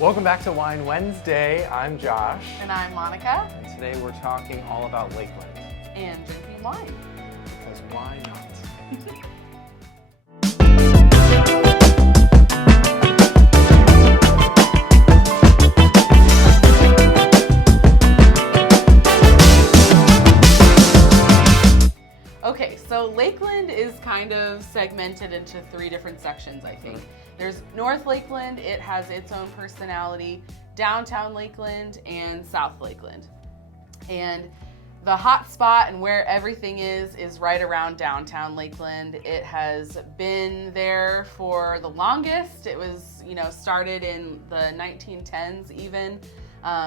Welcome back to Wine Wednesday. I'm Josh. And I'm Monica. And today we're talking all about Lakeland. And drinking wine. Because why not? Okay, so Lakeland is kind of segmented into three different sections, I think. There's North Lakeland, it has its own personality, downtown Lakeland, and South Lakeland. And the hot spot and where everything is right around downtown Lakeland. It has been there for the longest. It was, started in the 1910s even.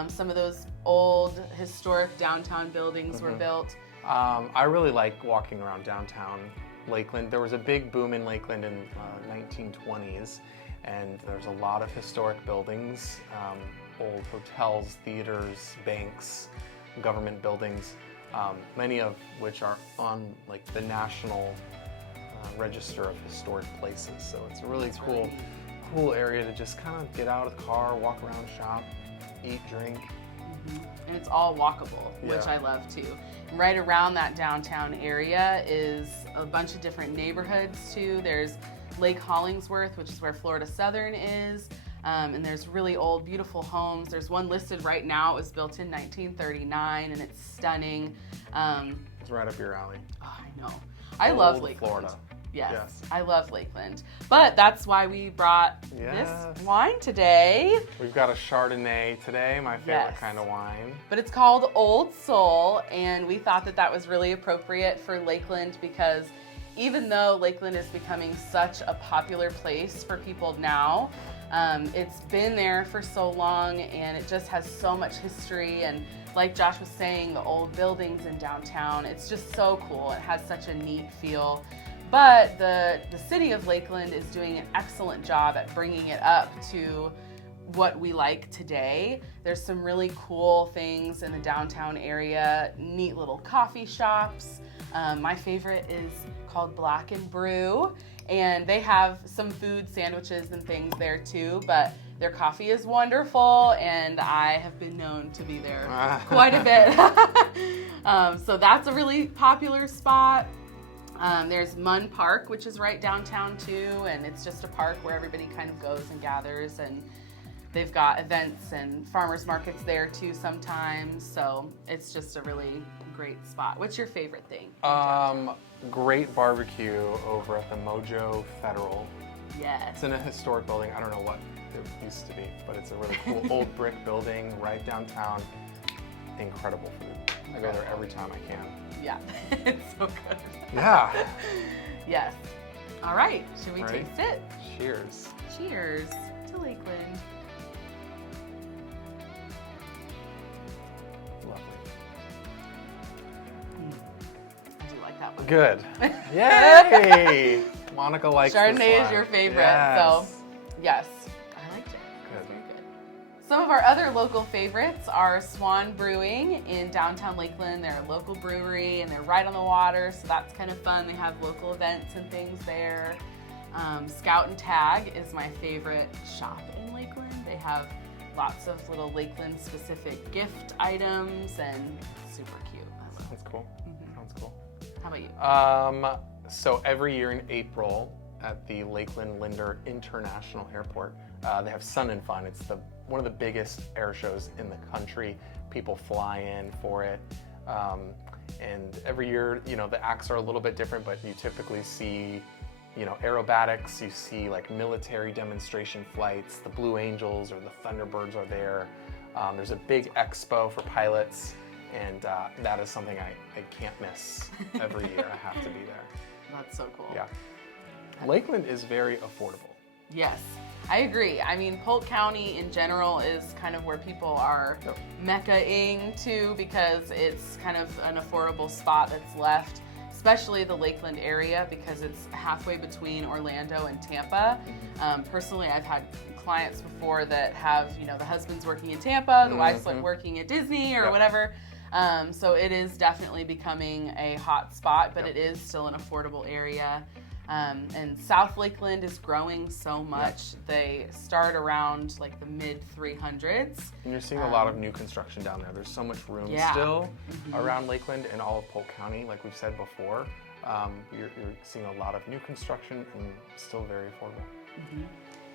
Some of those old historic downtown buildings were built. I really like walking around downtown Lakeland. There was a big boom in Lakeland in 1920s, and there's a lot of historic buildings, old hotels, theaters, banks, government buildings, many of which are on the National Register of Historic Places. So it's a really cool area to just kind of get out of the car, walk around, shop, eat, drink. And it's all walkable, which I love too. Right around that downtown area is a bunch of different neighborhoods too. There's Lake Hollingsworth, which is where Florida Southern is. And there's really old, beautiful homes. There's one listed right now. It was built in 1939 and it's stunning. It's right up your alley. Oh, I know. I love Lakeland. Florida. Yes, I love Lakeland. But that's why we brought this wine today. We've got a Chardonnay today, my favorite kind of wine. But it's called Old Soul, and we thought that was really appropriate for Lakeland because even though Lakeland is becoming such a popular place for people now, it's been there for so long and it just has so much history, and like Josh was saying, the old buildings in downtown, it's just so cool. It has such a neat feel. But the city of Lakeland is doing an excellent job at bringing it up to what we like today. There's some really cool things in the downtown area, neat little coffee shops. My favorite is called Black and Brew, and they have some food, sandwiches, and things there too, but their coffee is wonderful, and I have been known to be there quite a bit. So that's a really popular spot. There's Munn Park, which is right downtown too, and it's just a park where everybody kind of goes and gathers, and they've got events and farmers markets there too sometimes, so it's just a really great spot. What's your favorite thing? Great barbecue over at the Mojo Federal. Yes. It's in a historic building. I don't know what it used to be, but it's a really cool old brick building right downtown. Incredible food. I go there every time I can. Yeah, it's so good. Yeah. Yes. All right, should we taste it? Cheers. Cheers to Lakeland. Lovely. I do like that one. Good. Yay! Monica likes Chardonnay this one. is your favorite, yes. So yes, I liked it. Good. Very good. Some of our other local favorites are Swan Brewing in downtown Lakeland. They're a local brewery and they're right on the water, so that's kind of fun. They have local events and things there. Scout and Tag is my favorite shop in Lakeland. They have lots of little Lakeland specific gift items and super cute. Sounds cool. Sounds cool. How about you? So every year in April at the Lakeland Linder International Airport, they have Sun and Fun. It's one of the biggest air shows in the country. People fly in for it. And every year, the acts are a little bit different, but you typically see, aerobatics, you see military demonstration flights, the Blue Angels or the Thunderbirds are there. There's a big expo for pilots, and that is something I can't miss every year. I have to be there. That's so cool. Yeah. Lakeland is very affordable. Yes, I agree. I mean, Polk County in general is kind of where people are mecca-ing to because it's kind of an affordable spot that's left, especially the Lakeland area because it's halfway between Orlando and Tampa. Personally, I've had clients before that have, the husband's working in Tampa, the wife's working at Disney or whatever. So it is definitely becoming a hot spot, but it is still an affordable area. And South Lakeland is growing so much. They start around like the mid 300s. And you're seeing a lot of new construction down there. There's so much room still around Lakeland and all of Polk County, like we've said before. You're seeing a lot of new construction and still very affordable.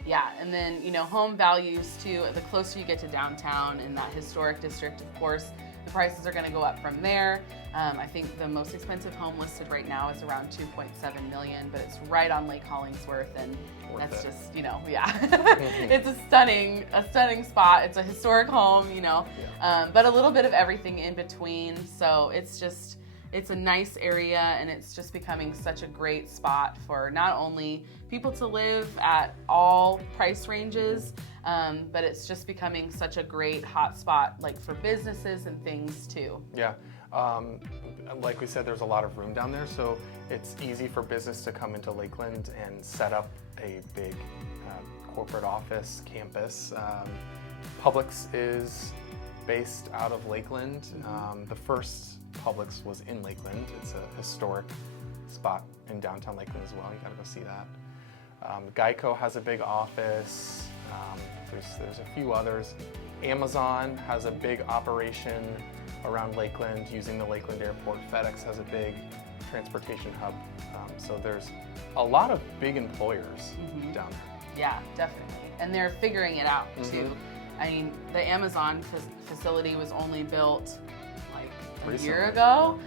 Yeah, and then, you know, home values too. The closer you get to downtown in that historic district, of course, the prices are going to go up from there. I think the most expensive home listed right now is around $2.7 million, but it's right on Lake Hollingsworth, and that's just, you know, it's a stunning spot. It's a historic home, you know, but a little bit of everything in between. So it's a nice area, and it's just becoming such a great spot for not only people to live at all price ranges, but it's just becoming such a great hot spot, like for businesses and things too. Yeah, like we said, there's a lot of room down there, so it's easy for business to come into Lakeland and set up a big corporate office campus. Publix is based out of Lakeland. The first Publix was in Lakeland. It's a historic spot in downtown Lakeland as well. You gotta go see that. Geico has a big office. There's a few others. Amazon has a big operation around Lakeland using the Lakeland Airport. FedEx has a big transportation hub. So there's a lot of big employers down there. Yeah, definitely. And they're figuring it out too. I mean, the Amazon facility was only built like a year ago.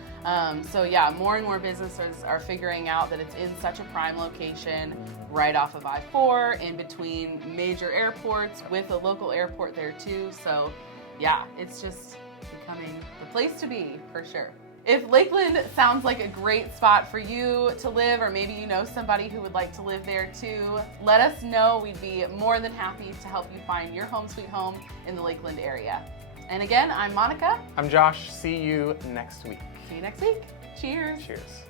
So yeah, more and more businesses are figuring out that it's in such a prime location, right off of I-4, in between major airports with a local airport there too. So yeah, it's just becoming the place to be for sure. If Lakeland sounds like a great spot for you to live, or maybe you know somebody who would like to live there too, let us know. We'd be more than happy to help you find your home sweet home in the Lakeland area. And again, I'm Monica. I'm Josh. See you next week. See you next week. Cheers. Cheers.